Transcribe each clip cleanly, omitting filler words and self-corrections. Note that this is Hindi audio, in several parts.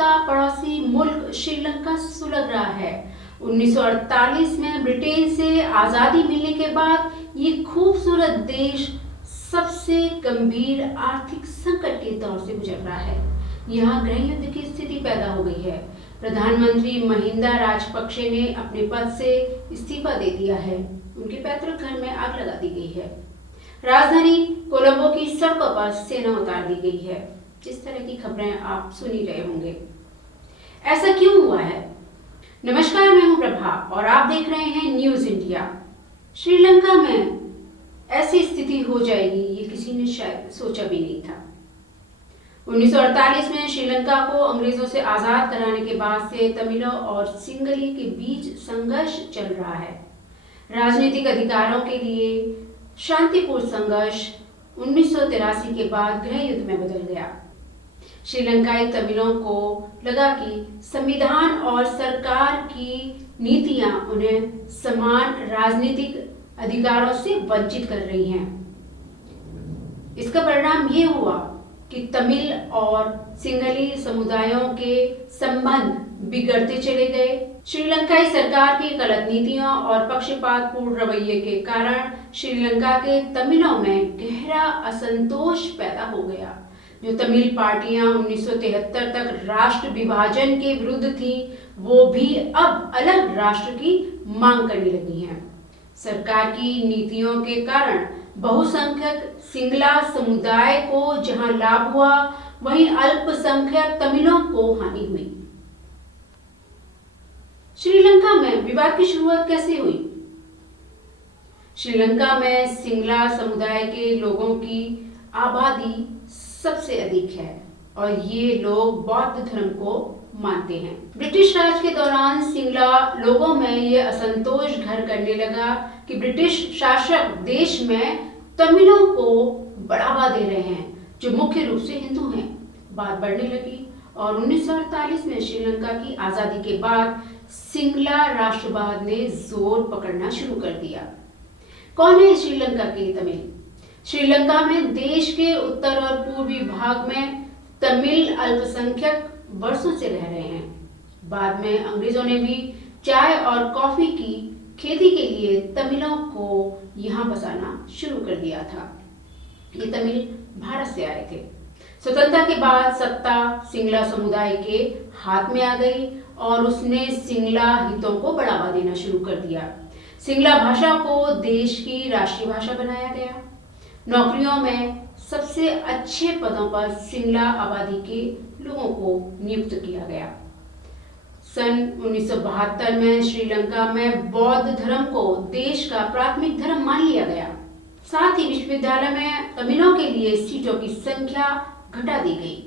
का पड़ोसी मुल्क श्रीलंका सुलग रहा है। 1948 में ब्रिटेन से आजादी मिलने के बाद ये खूबसूरत देश सबसे गंभीर आर्थिक संकट के दौर से गुजर रहा है। यहाँ गृह युद्ध की स्थिति पैदा हो गई है। प्रधानमंत्री महिंदा राजपक्षे ने अपने पद से इस्तीफा दे दिया है। उनके पैतृक घर में आग लगा दी गई है। राजधानी कोलंबो की सड़कों पर सेना उतार दी गई है। इस तरह की खबरें आप सुन ही रहे होंगे। ऐसा क्यों हुआ है? नमस्कार, मैं हूं प्रभा और आप देख रहे हैं न्यूज इंडिया। श्रीलंका में ऐसी स्थिति हो जाएगी ये किसी ने शायद सोचा भी नहीं था। 1948 में श्रीलंका को अंग्रेजों से आजाद कराने के बाद से तमिलों और सिंगली के बीच संघर्ष चल रहा है। राजनीतिक अधिकारों के लिए शांतिपूर्ण संघर्ष 1983 के बाद गृह युद्ध में बदल गया। श्रीलंकाई तमिलों को लगा कि संविधान और सरकार की नीतियां उन्हें समान राजनीतिक अधिकारों से वंचित कर रही हैं। इसका परिणाम ये हुआ कि तमिल और सिंगली समुदायों के संबंध बिगड़ते चले गए। श्रीलंकाई सरकार की गलत नीतियों और पक्षपातपूर्ण रवैये के कारण श्रीलंका के तमिलों में गहरा असंतोष पैदा हो गया। जो तमिल पार्टियां 1973 तक राष्ट्र विभाजन के विरुद्ध थी, वो भी अब अलग राष्ट्र की मांग करने लगी हैं। सरकार की नीतियों के कारण बहुसंख्यक सिंगला समुदाय को जहां लाभ हुआ, वहीं अल्पसंख्यक तमिलों को हानि हुई। श्रीलंका में विवाद की शुरुआत कैसे हुई? श्रीलंका में सिंगला समुदाय के लोगों की आबादी सबसे अधिक है और ये लोग बौद्ध धर्म को मानते हैं। ब्रिटिश राज के दौरान सिंगला लोगों में ये असंतोष घर करने लगा कि ब्रिटिश शासक देश में तमिलों को बढ़ावा दे रहे हैं, जो मुख्य रूप से हिंदू हैं। बात बढ़ने लगी और 1948 में श्रीलंका की आजादी के बाद सिंगला राष्ट्रवाद ने जोर पकड़ना शुरू कर दिया। कौन है श्रीलंका के तमिल? श्रीलंका में देश के उत्तर और पूर्वी भाग में तमिल अल्पसंख्यक वर्षों से रह रहे हैं। बाद में अंग्रेजों ने भी चाय और कॉफी की खेती के लिए तमिलों को यहाँ बसाना शुरू कर दिया था। ये तमिल भारत से आए थे। स्वतंत्रता के बाद सत्ता सिंगला समुदाय के हाथ में आ गई और उसने सिंगला हितों को बढ़ावा देना शुरू कर दिया। सिंगला भाषा को देश की राष्ट्रीय भाषा बनाया गया। नौकरियों में सबसे अच्छे पदों पर सिंगला आबादी के लोगों को नियुक्त किया गया। सन 1972 में श्रीलंका में बौद्ध धर्म को देश का प्राथमिक धर्म मान लिया गया। साथ ही विश्वविद्यालय में तमिलों के लिए सीटों की संख्या घटा दी गई।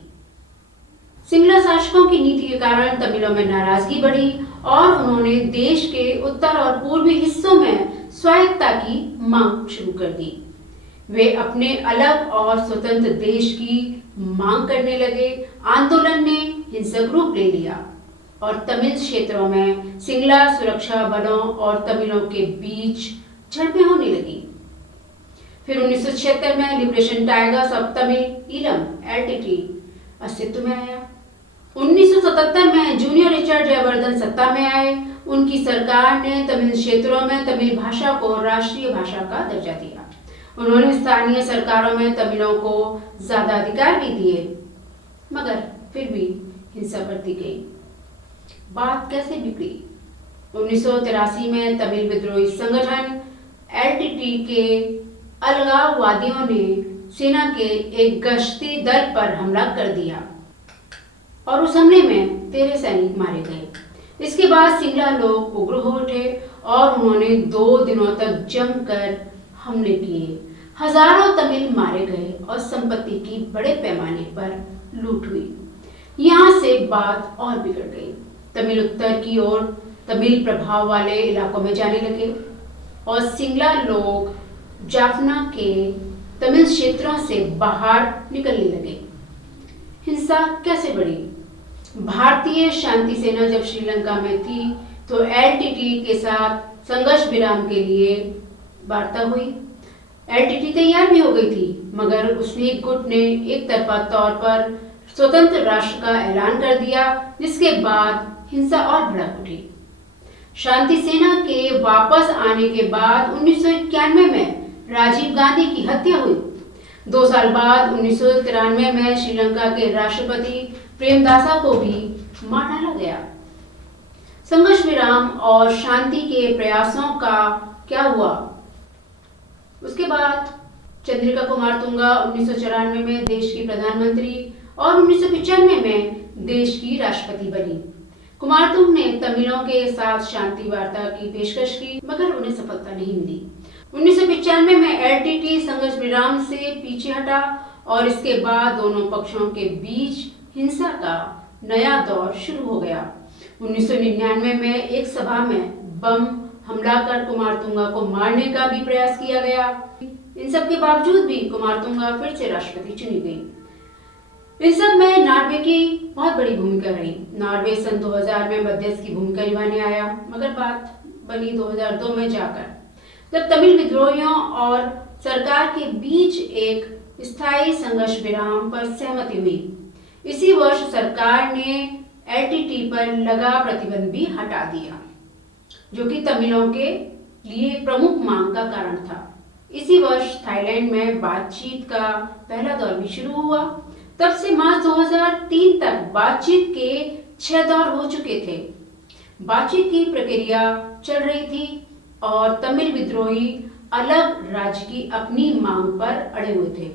सिंगला शासकों की नीति के कारण तमिलों में नाराजगी बढ़ी और उन्होंने देश के उत्तर और पूर्वी हिस्सों में स्वायत्तता की मांग शुरू कर दी। वे अपने अलग और स्वतंत्र देश की मांग करने लगे। आंदोलन ने हिंसक रूप ले लिया और तमिल क्षेत्रों में सिंगला सुरक्षा बलों और तमिलों के बीच झड़पें होने लगी। फिर 1976 में liberation tigers of Tamil Eelam LTT अस्तित्व में आया। 1977 में जूनियर रिचर्ड जयवर्धन सत्ता में आए। उनकी सरकार ने तमिल क्षेत्रों में तमिल भाषा को राष्ट्रीय भाषा का दर्जा दिया। उन्होंने स्थानीय सरकारों में तमिलों को ज्यादा अधिकार भी दिए, मगर फिर भी हिंसा बढ़ती गई। बात कैसे बिगड़ी? 1983 में तमिल विद्रोही संगठन LTT के अलगाववादियों ने सेना के एक गश्ती दल पर हमला कर दिया और उस हमले में 13 सैनिक मारे गए। इसके बाद सिंगला लोग उग्र हो उठे और उन्होंने 2 दिनों तक जमकर हमले किए। हजारों तमिल मारे गए और संपत्ति की बड़े पैमाने पर लूट हुई। यहाँ से बात और बिगड़ गई। तमिल उत्तर की ओर तमिल प्रभाव वाले इलाकों में जाने लगे और सिंगला लोग जाफना के तमिल क्षेत्रों से बाहर निकलने लगे। हिंसा कैसे बढ़ी? भारतीय शांति सेना जब श्रीलंका में थी तो LTT के साथ संघर्ष विराम के लिए वार्ता हुई। LTT तैयार भी हो गई थी, मगर उसने गुट ने एक तरफा तौर पर स्वतंत्र राष्ट्र का ऐलान कर दिया, जिसके बाद हिंसा और भड़क उठी। शांति सेना के वापस आने के बाद 1991 में राजीव गांधी की हत्या हुई। 2 साल बाद 1993 में श्रीलंका के राष्ट्रपति प्रेमदासा को भी मार डाला गया। संघर्ष विराम और शांति के प्रयासों का क्या हुआ? उसके बाद चंद्रिका कुमारतुंगा 1994 में देश की प्रधानमंत्री और 1995 में देश की राष्ट्रपति बनी। कुमारतुंग ने तमिलों के साथ शांति वार्ता की पेशकश की, मगर उन्हें सफलता नहीं मिली। 1995 में एलटीटी संघर्ष विराम से पीछे हटा और इसके बाद दोनों पक्षों के बीच हिंसा का नया दौर शुरू हो गया। 1999 में एक सभा में बम हमला कर कुमारतुंगा को मारने का भी प्रयास किया गया। इन सब के बावजूद भी कुमारतुंगा फिर से राष्ट्रपति चुनी गई। इस सब में नॉर्वे की बहुत बड़ी भूमिका रही। नॉर्वे सन 2000 में मध्यस्थ की भूमिका निभाने आया, मगर बात बनी 2002 में जाकर, जब तमिल विद्रोहियों और सरकार के बीच एक स्थायी संघर्ष विराम पर सहमति हुई। इसी वर्ष सरकार ने एलटीटी पर लगा प्रतिबंध भी हटा दिया, जो कि तमिलों के लिए प्रमुख मांग का कारण था। इसी वर्ष थाईलैंड में बातचीत का पहला दौर भी शुरू हुआ। तब से मार्च 2003 तक बातचीत के 6 दौर हो चुके थे। बातचीत की प्रक्रिया चल रही थी और तमिल विद्रोही अलग राज्य की अपनी मांग पर अड़े हुए थे।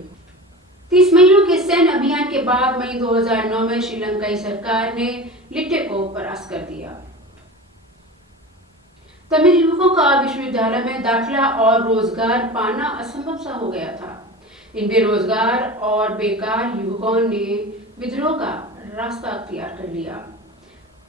30 महीनों के सैन्य अभियान के बाद मई 2009 में श्रीलंकाई सरकार ने लिट्टे को परास्त कर दिया। तमिल युवकों का विश्वविद्यालय में दाखिला और रोजगार पाना असंभव सा हो गया था। इन बेरोजगार और बेकार युवकों ने विद्रोह का रास्ता अख्तियार कर लिया।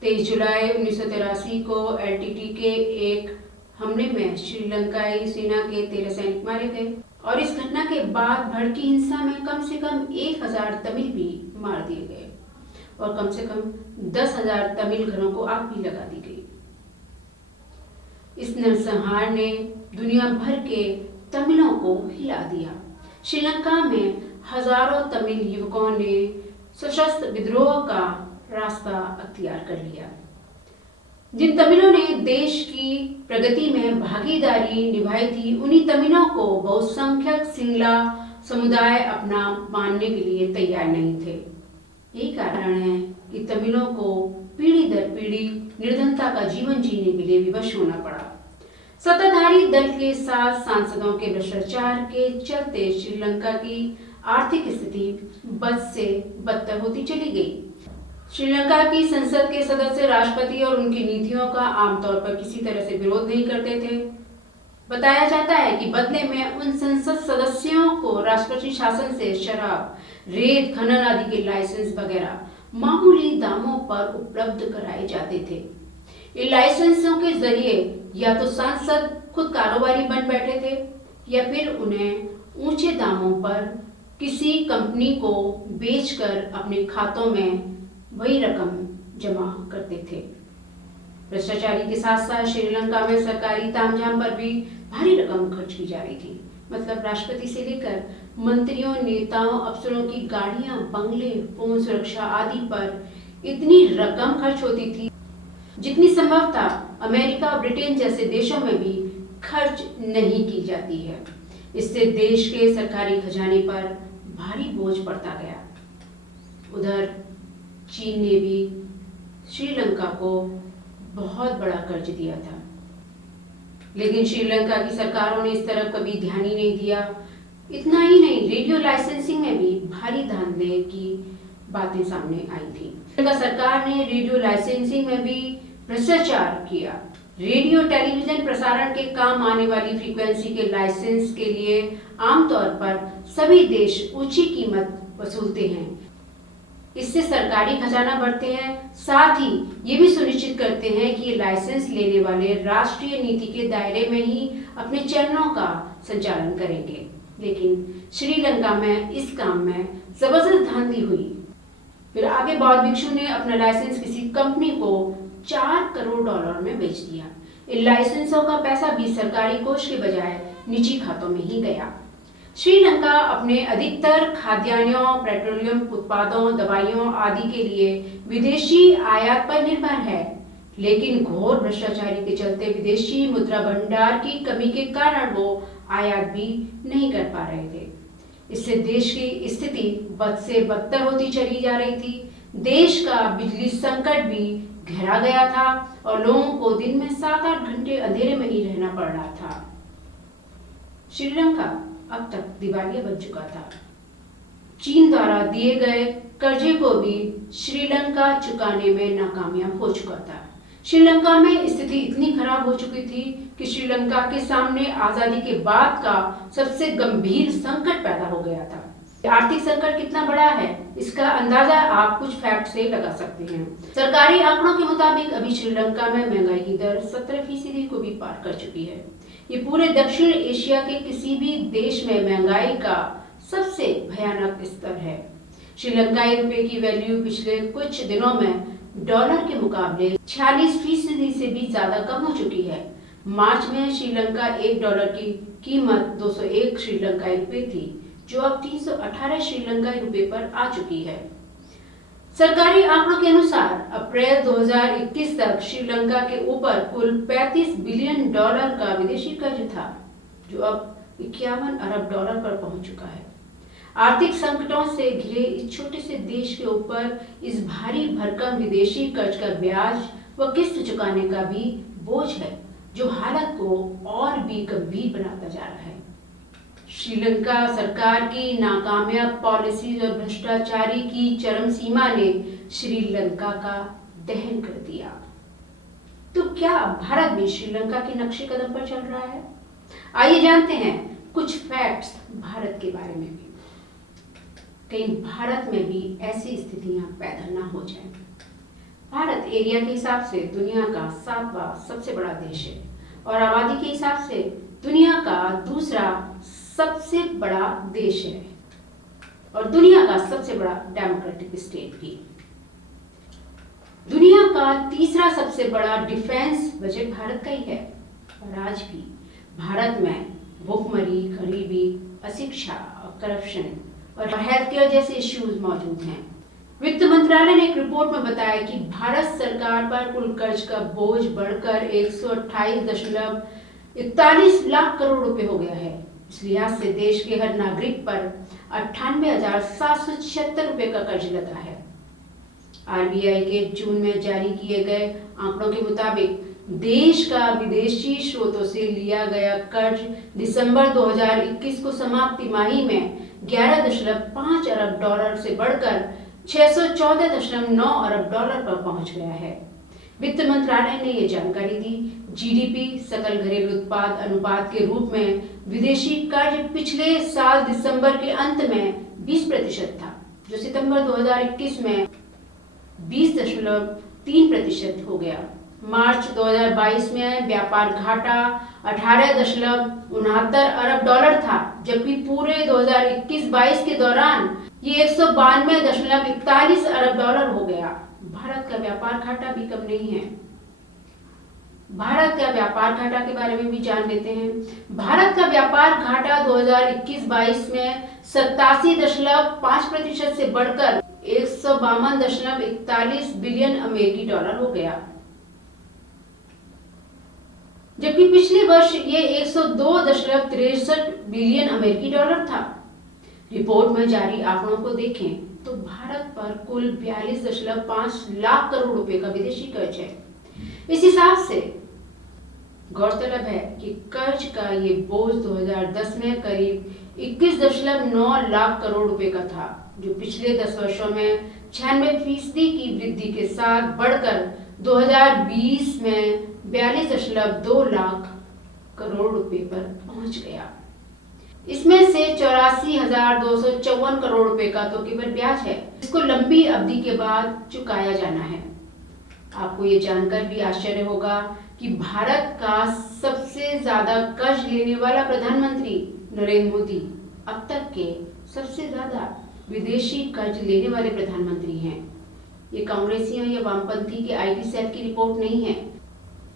23 जुलाई 1983 को एलटीटी के एक हमले में श्रीलंकाई सेना के 13 सैनिक मारे गए और इस घटना के बाद भड़की हिंसा में कम से कम 1000 तमिल भी मार दिए गए और कम से कम 10,000 तमिल घरों को आग भी लगा दी गई। इस नरसंहार ने दुनिया भर के तमिलों को हिला दिया। श्रीलंका में हजारों तमिल युवकों ने सशस्त्र विद्रोह का रास्ता अख्तियार कर लिया। जिन तमिलों ने देश की प्रगति में भागीदारी निभाई थी, उन्हीं तमिलों को बहुसंख्यक सिंगला समुदाय अपना मानने के लिए तैयार नहीं थे। यही कारण है कि तमिलों को पीढ़ी दर पीढ़ी निर्धनता का जीवन जीने के लिए विवश होना पड़ा। सत्ताधारी दल के साथ सांसदों के भ्रष्टाचार के चलते श्रीलंका की आर्थिक स्थिति बद से बदतर होती चली गई। श्रीलंका की संसद के सदस्य राष्ट्रपति और उनकी नीतियों का आमतौर पर किसी तरह से विरोध नहीं करते थे। बताया जाता है कि बदले में उन संसद सदस्यों को राष्ट्रपति शासन से शराब, रेत खनन आदि के लाइसेंस वगैरह मामूली दामों पर उपलब्ध कराए जाते थे। इन लाइसेंसों के जरिए या तो सांसद खुद कारोबारी बन बैठे थे या फिर उन्हें ऊंचे दामों पर किसी कंपनी को बेचकर अपने खातों में वही रकम जमा करते थे। भ्रष्टाचारी के साथ साथ श्रीलंका में सरकारी तामझाम पर भी भारी रकम खर्च की जा रही थी। मतलब राष्ट्रपति से लेकर मंत्रियों, नेताओं, अफसरों की गाड़ियां, बंगले, फोन सुरक्षा आदि पर इतनी रकम खर्च होती थी जितनी संभवतः अमेरिका, ब्रिटेन जैसे देशों में भी खर्च नहीं की जाती है। इससे देश के सरकारी खजाने पर भारी बोझ पड़ता गया। उधर चीन ने भी श्रीलंका को बहुत बड़ा कर्ज दिया था, लेकिन श्रीलंका की सरकारों ने इस तरफ कभी ध्यान ही नहीं दिया। इतना ही नहीं, रेडियो लाइसेंसिंग में भी भारी धांधली की बातें सामने आई थी। श्रीलंका सरकार ने रेडियो लाइसेंसिंग में भी भ्रष्टाचार किया। रेडियो टेलीविजन प्रसारण के काम आने वाली फ्रीक्वेंसी के लाइसेंस के लिए आमतौर पर सभी देश ऊंची कीमत वसूलते हैं। इससे सरकारी खजाना बढ़ते हैं, साथ ही ये भी सुनिश्चित करते हैं कि ये लाइसेंस लेने वाले राष्ट्रीय नीति के दायरे में ही अपने चैनलों का संचालन करेंगे। लेकिन श्रीलंका में इस काम में जबरदस्त धांधली हुई। फिर आगे बौद्ध भिक्षु ने अपना लाइसेंस किसी कंपनी को $4 करोड़ में बेच दिया। इन लाइसेंसों का पैसा भी सरकारी कोष के बजाय निजी खातों में ही गया। श्रीलंका अपने अधिकतर खाद्यान्नों, पेट्रोलियम उत्पादों, दवाइयों आदि के लिए विदेशी आयात पर निर्भर है, लेकिन घोर भ्रष्टाचारी के चलते विदेशी मुद्रा भंडार की कमी के कारण वो आयात भी नहीं कर पा रहे थे। इससे देश की स्थिति बद से बदतर होती चली जा रही थी। देश का बिजली संकट भी गहरा गया था और लोगों को दिन में 7-8 घंटे अंधेरे में ही रहना पड़ रहा था। श्रीलंका अब तक दिवालिया बन चुका था। चीन द्वारा दिए गए कर्जे को भी श्रीलंका चुकाने में नाकामयाब हो चुका था। श्रीलंका में स्थिति इतनी खराब हो चुकी थी कि श्रीलंका के सामने आजादी के बाद का सबसे गंभीर संकट पैदा हो गया था। आर्थिक संकट कितना बड़ा है, इसका अंदाजा आप कुछ फैक्ट से लगा सकते हैं। सरकारी आंकड़ों के मुताबिक अभी श्रीलंका में महंगाई की दर 17% को भी पार कर चुकी है। ये पूरे दक्षिण एशिया के किसी भी देश में महंगाई का सबसे भयानक स्तर है। श्रीलंकाई रुपए की वैल्यू पिछले कुछ दिनों में डॉलर के मुकाबले 46% से भी ज्यादा कम हो चुकी है। मार्च में श्रीलंका $1 की कीमत 201 श्रीलंकाई रुपए थी, जो अब 318 श्रीलंकाई रुपए पर आ चुकी है। सरकारी आंकड़ों के अनुसार अप्रैल 2021 तक श्रीलंका के ऊपर कुल $35 बिलियन का विदेशी कर्ज था, जो अब $51 अरब पर पहुंच चुका है। आर्थिक संकटों से घिरे इस छोटे से देश के ऊपर इस भारी भरकम विदेशी कर्ज का ब्याज व किस्त चुकाने का भी बोझ है, जो हालत को और भी गंभीर बनाता जा रहा है। श्रीलंका सरकार की नाकामयाब पॉलिसी और भ्रष्टाचारी की चरम सीमा ने श्रीलंका का दहन कर दिया। तो क्या भारत भी श्रीलंका के नक्शे कदम पर चल रहा है? आइए जानते हैं कुछ फैक्ट्स भारत के बारे में भी। कहीं भारत में भी ऐसी स्थितियां पैदा ना हो जाए। भारत एरिया के हिसाब से दुनिया का 7वां सबसे बड़ा देश है और आबादी के हिसाब से दुनिया का दूसरा सबसे बड़ा देश है और दुनिया का सबसे बड़ा डेमोक्रेटिक स्टेट भी। दुनिया का तीसरा सबसे बड़ा डिफेंस बजट भारत का ही है और आज भी भारत में भूखमरी, गरीबी, अशिक्षा और करप्शन और हेल्थ केयर जैसे इश्यूज मौजूद हैं। वित्त मंत्रालय ने एक रिपोर्ट में बताया कि भारत सरकार पर कुल कर्ज का बोझ बढ़कर 128.41 लाख करोड़ रुपए हो गया है। इस लिहाज से देश के हर नागरिक पर 98,776 रुपए का कर्ज लगा है। आरबीआई के जून में जारी किए गए आंकड़ों के मुताबिक देश का विदेशी स्रोतों से लिया गया कर्ज दिसंबर 2021 को समाप्त तिमाही में $11.5 अरब से बढ़कर $614.9 अरब पर पहुंच गया है। वित्त मंत्रालय ने यह जानकारी दी। जीडीपी सकल घरेलू उत्पाद अनुपात के रूप में विदेशी कर्ज पिछले साल दिसंबर के अंत में 20% था, जो सितंबर 2021 में 20.3% हो गया। मार्च 2022 में व्यापार घाटा $18.69 अरब था, जबकि पूरे 2021-22 के दौरान ये $192.41 अरब हो गया। भारत का व्यापार घाटा भी कम नहीं है। भारत का व्यापार घाटा के बारे में भी जान लेते हैं। भारत का व्यापार घाटा 2021-22 में 87.5% से बढ़कर $152.41 बिलियन अमेरिकी डॉलर हो गया, जबकि पिछले वर्ष ये 102.63 बिलियन अमेरिकी डॉलर था। रिपोर्ट में जारी आंकड़ों को देखें तो भारत पर कुल 42.5 लाख करोड़ रुपए का विदेशी कर्ज है। इस हिसाब से गौरतलब है कि कर्ज का ये बोझ 2010 में करीब 21.9 लाख करोड़ रुपए का था, जो पिछले 10 वर्षों में 96% की वृद्धि के साथ बढ़कर 2020 में 42.2 लाख करोड़ रुपए पर पहुंच गया। इसमें से 84,254 करोड़ रुपए का तो केवल ब्याज है, इसको लंबी अवधि के बाद चुकाया जाना है। आपको ये जानकर भी आश्चर्य होगा कि भारत का सबसे ज्यादा कर्ज लेने वाला प्रधानमंत्री नरेंद्र मोदी अब तक के सबसे ज्यादा विदेशी कर्ज लेने वाले प्रधानमंत्री हैं। ये कांग्रेसियों या वामपंथी के आईटी सेल की रिपोर्ट नहीं है,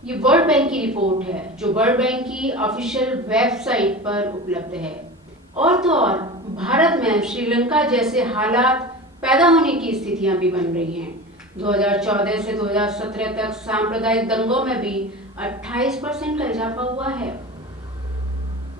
ये वर्ल्ड बैंक की रिपोर्ट है, जो वर्ल्ड बैंक की ऑफिशियल वेबसाइट पर उपलब्ध है। और तो और भारत में श्रीलंका जैसे हालात पैदा होने की स्थितियां भी बन रही हैं। 2014 से 2017 तक सांप्रदायिक दंगों में भी 28% का इजाफा हुआ है।